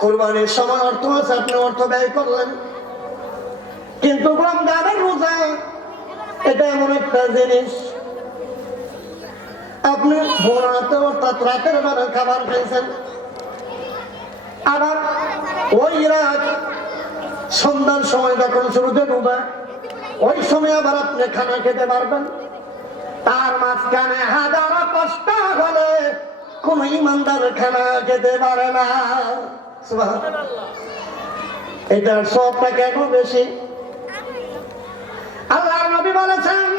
কুরবানির সময় অর্থ আছে, আপনি অর্থ ব্যয় করলেন, কিন্তু রমজানের রোজা এটা এমন একটা জিনিস, আপনি ভোর রাতে অর্থাৎ রাতের বেলা খাবার খাইছেন, আবার ওই রাত সন্ধ্যার সময় যখন সূর্য ডুবে ওই সময় আবার আপনি খানা খেতে পারবেন। তার মাঝখানে হাজারো কষ্ট হলে কোন ইমানদার খানা খেতে পারে না। সুবহানাল্লাহ। এটার সবটা কেন বেশি? আল্লাহর নবী বলেছেন,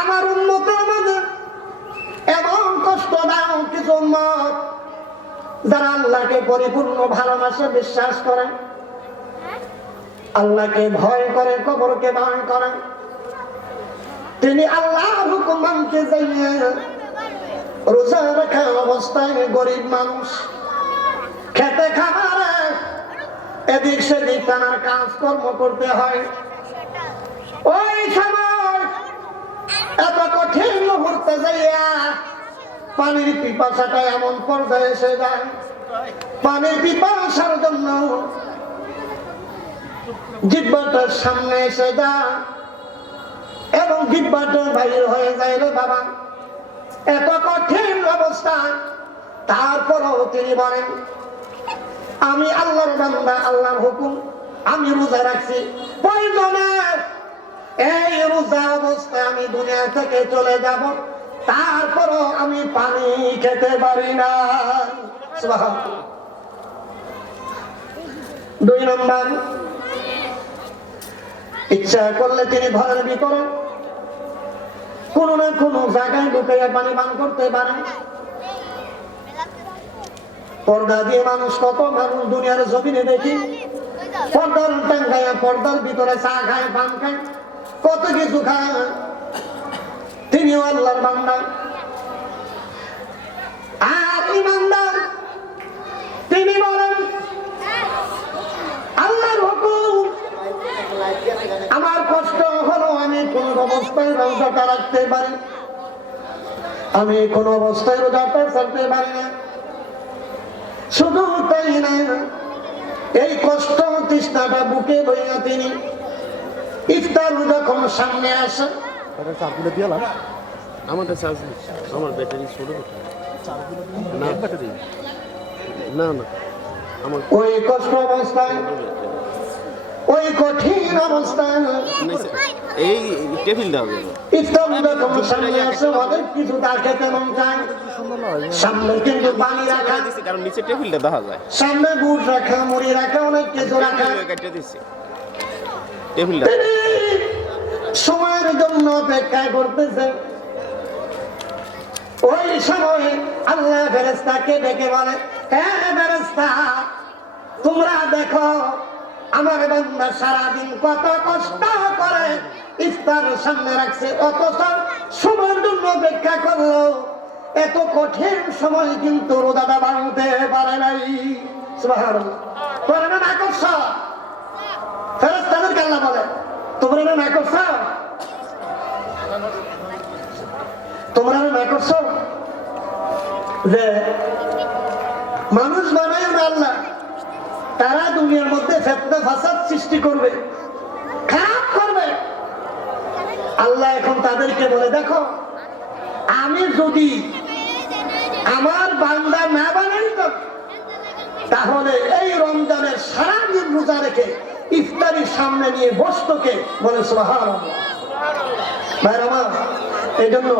আমার উম্মতের মধ্যে এমন কষ্ট দাও কিছু উম্মত যারা আল্লাহকে পরিপূর্ণ ভালোবাসে, বিশ্বাস করে, আল্লাহকে ভয় করে, কবরকে ভয় করে, তিনি আল্লাহর হুকুম মানতে যাইয়ে রোজা রাখা অবস্থায় গরিব মানুষ খেতে খাবারে এদিক সেদিক টানার কাজকর্ম করতে হয়। ওই সময় এত কঠিন মুহূর্তে যাইয়া পানির পিপাসাটা এমন পর্যায়ে এসে যায়, পানির পিপাসার জন্য জিহ্বাটার সামনে এসে যায় এবং জিহ্বাটা বাইর হয়ে যায়। রে বাবা, এত কঠিন অবস্থা, তারপরও তিনি বলেন, আমি আল্লাহর বান্দা, আল্লাহর হুকুম আমি রোজা রাখছি, প্রয়োজনে এই রোজা অবস্থায় আমি দুনিয়া থেকে চলে যাব, তারপরও আমি পানি খেতে পারি না। সুবহানাল্লাহ। 2 নম্বর, ইচ্ছা করলে তিনি ঘরের ভিতরে কোন না কোন জায়গায় ঢুকাইয়া পানি পান করতে পারেন। পর্দা দিয়ে মানুষ, কত মানুষ দুনিয়ার জমিনে দেখি পর্দার টাঙ্গাইয়া পর্দার ভিতরে চা খায়, পান খায়, কত কিছু খায়, তিনিও আল্লাহর বান্দা। আর ইমানদার তিনি বলেন, আল্লাহর হুকুম, আমার কষ্ট হলো আমি কোন অবস্থায় রোজাটা রাখতে পারি, আমি কোন অবস্থায় রোজাটা ছাড়তে পারি না। শুধু তাই না, এই কষ্ট তৃষ্ণাটা বুকে লইয়া তিনি ইফতার যখন সামনে আসে, আমাদের চার্জ আমার ব্যাটারি ছোট না, ব্যাটারি না না আমার ওই কষ্ট অবস্থায়, ওই কঠিন অবস্থায় এই টেবিল দাও ইফতার যখন সামনে আসে, অনেক কিছু তার খেতে মন চায়, সামনে কিন্তু পানি রাখা, কারণ নিচে টেবিলটা দেখা যায়, সামনে গুড় রাখা, মুড়ি রাখা, অনেক কিছু রাখা, কেটে দিচ্ছি টেবিলটা। সময়ের জন্য অপেক্ষা করতেছে। ওই সময় আল্লাহ ফেরেশতাকে ডেকে বলে, হ্যাঁ ফেরেশতা, তোমরা দেখো আমার বান্দা সারাদিন কত কষ্ট করে ইফতার সামনে রাখছে, অথচ সময়ের জন্য অপেক্ষা করলো, এত কঠিন সময় কিন্তু রোজাটা ভাঙতে পারে নাই। সুবহানাল্লাহ। তোমরা না করছো, ফেরেশতাদেরকে আল্লাহ বলে, তোমরা না করছো, তোমরা না করছো যে মানুষ বানায় না আল্লাহ, তারা দুনিয়ার মধ্যে ফিতনা ফাসাদ সৃষ্টি করবে, খারাপ করবে। আল্লাহ এখন তাদেরকে বলে, দেখো আমি যদি আমার বান্দা না বানাইতাম, তাহলে এই রমজানের সারাদিন রোজা রেখে ইফতারির সামনে নিয়ে বসতকে। বলে সুবহানাল্লাহ। ভাইরা আমার, এই জন্য